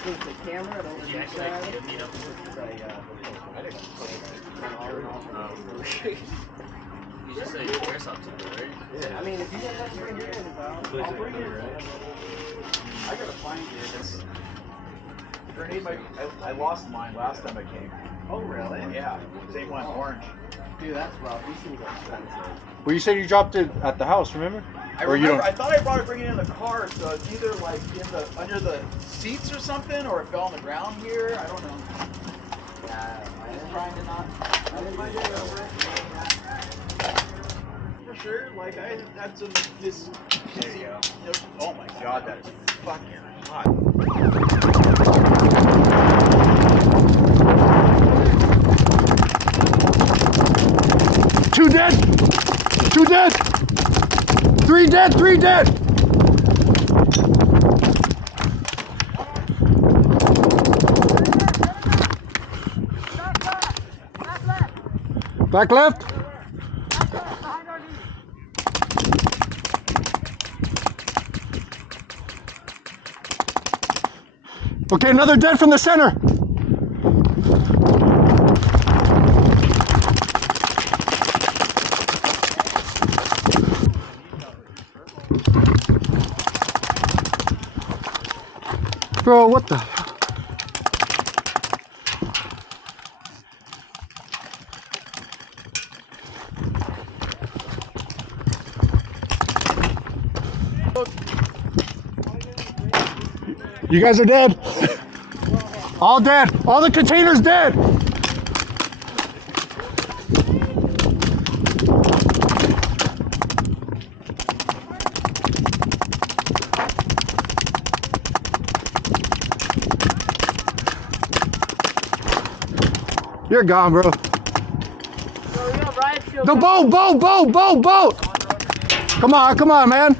Is the camera over the side? You just say Airsoft Cheaters, right? Yeah. I mean, if you guys have to bring your guys out, I'll bring it. I gotta find it. Grenade, I lost mine last time I came. Oh, really? Yeah, same one, orange. Dude, that's rough. These things are expensive. Well, you said you dropped it at the house, remember? I remember. I thought I brought it, bringing it in the car, so it's either like under the seats or something, or it fell on the ground here. I don't know. Yeah, I didn't find it not. I didn't find it over it. For sure, like I had some this. There you go. Oh my god, that's fucking hot. Two dead! Two dead! Three dead! Three dead! Back left! Okay, another dead from the center! Bro, what the? You guys are dead. All dead. All the containers dead. You're gone, bro. The boat. Come on, man.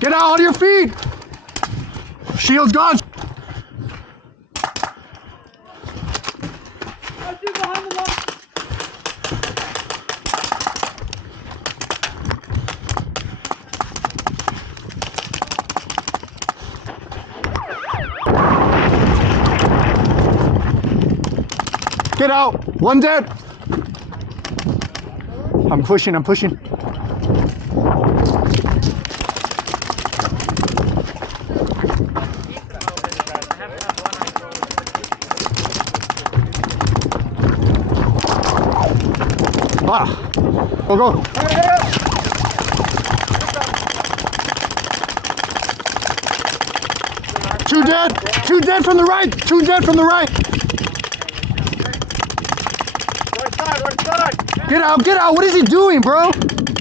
Get out on your feet. Shield's gone. Get out. One dead. I'm pushing. Ah. Go. Two dead from the right. Right side. Get out. What is he doing, bro?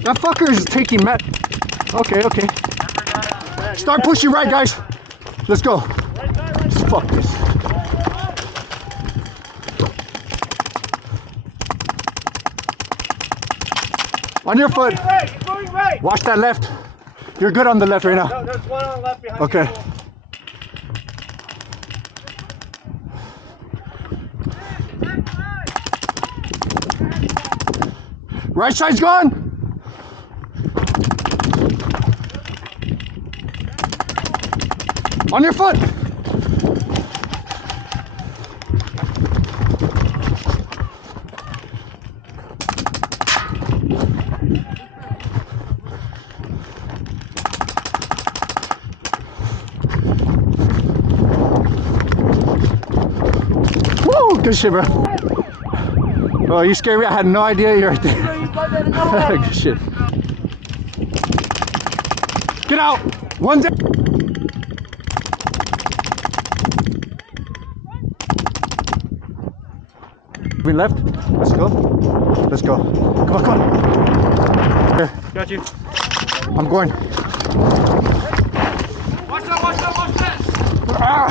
That fucker is taking met. Okay. Start pushing right, guys. Let's go. Fuck this. On your foot. He's moving right. Watch that left. You're good on the left right now. No, there's one on the left behind Okay. you. Right side's gone. On your foot. Woo! Good shit, bro. Oh, you scared me. I had no idea you were right there. Good shit. Get out. One dead. We left. Let's go. Come on. Here. Got you. I'm going. Watch that. Ah!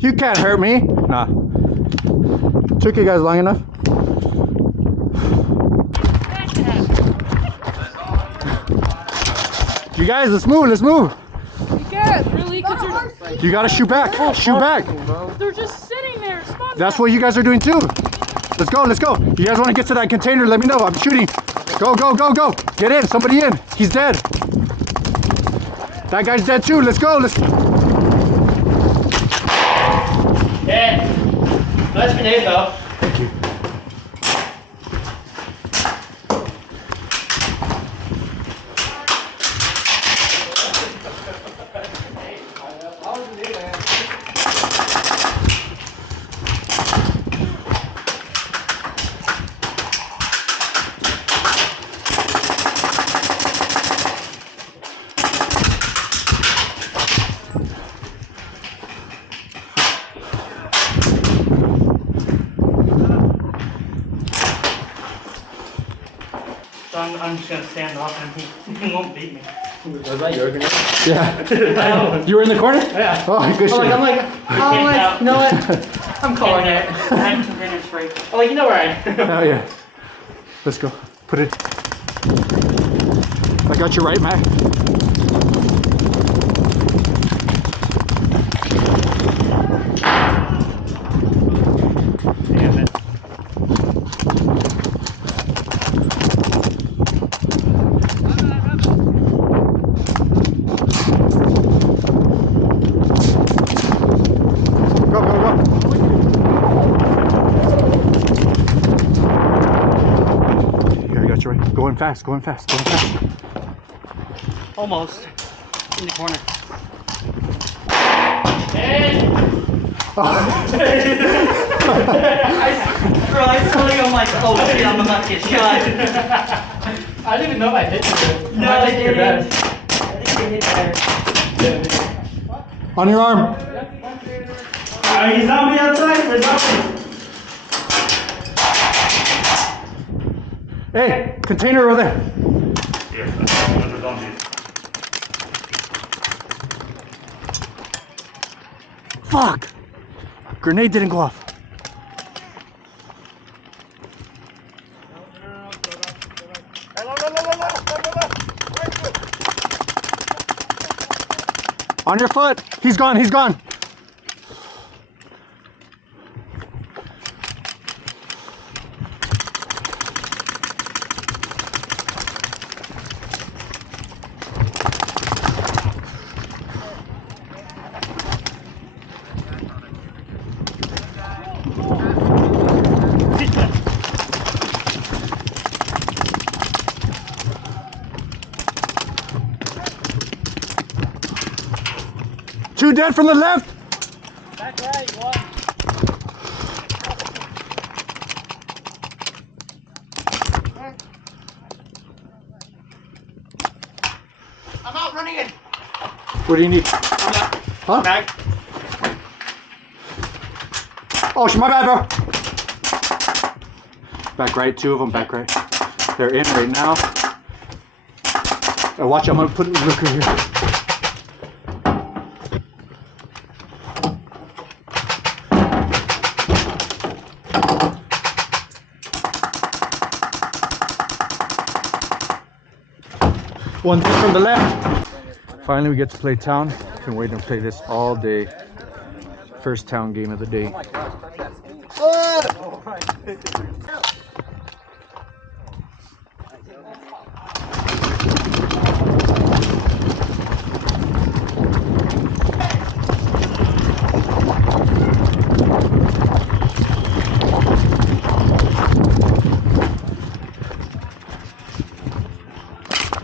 You can't hurt me. Nah. Took you guys long enough. You guys, let's move, let's move. You can't, really, because you're... You gotta shoot back, shoot back. They're just sitting there. That's what you guys are doing too. Let's go, let's go. You guys wanna get to that container, let me know, I'm shooting. Go, go, go, go. Get in, somebody in. He's dead. That guy's dead too, let's go, let's... Yeah. Nice grenade though. Thank you. So I'm just gonna stand off and he won't beat me. Was that your grenade? Yeah. You were in the corner? Yeah. Oh, good shit. I'm like, you know what? I'm calling it. I'm 2 grenades free. I'm like, you know where I am. Oh yeah. Let's go. Put it. I got you right, Mac. Damn it. Go, go, go. Yeah, I got you right. Going fast, going fast, going fast. Almost. In the corner. Bro, I totally I'm like, oh shit, I'm about to get shot. I didn't even know if I hit you. No, I didn't. I think you hit there. On your arm. He's zombie outside. There's zombie. Hey, container over there. Yeah, that's a zombie. Fuck. Grenade didn't go off. On your foot. He's gone, he's gone. Two dead from the left. That's right, one. I'm out running it. What do you need? I'm out. Huh? Back. Oh, my bad, bro. Back right, 2 of them, back right. They're in right now. Watch, I'm gonna put look right here. One thing from the left. Finally, we get to play town. Been waiting to play this all day. First town game of the day.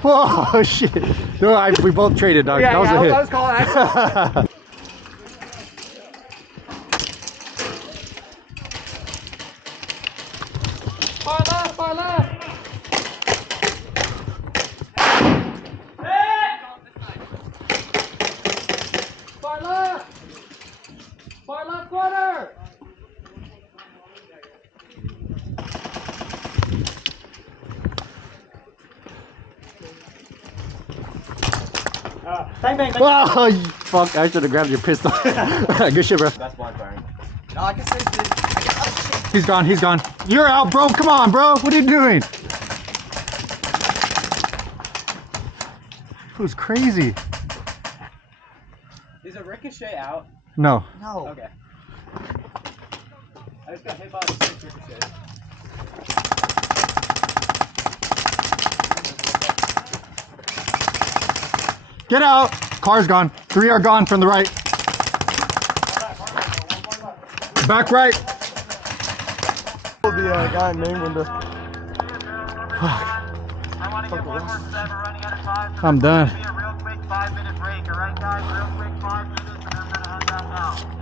Whoa, shit. No, we both traded, dog. That was a hit. I was calling accident. Far left, far left. Far left. Far left corner. Bang, bang, bang. Oh, you- fuck! I should have grabbed your pistol. Good shit, bro. That's one firing. No, I can say this. He's gone. He's gone. You're out, bro. Come on, bro. What are you doing? It was crazy. Is a ricochet out? No. No. Okay. I just got hit by a sick ricochet. Get out. Car's gone. 3 are gone from the right. Back right. The guy in main window. I'm done. Be a real quick 5-minute break, alright guys? Real quick 5 minutes and I'm gonna head back out.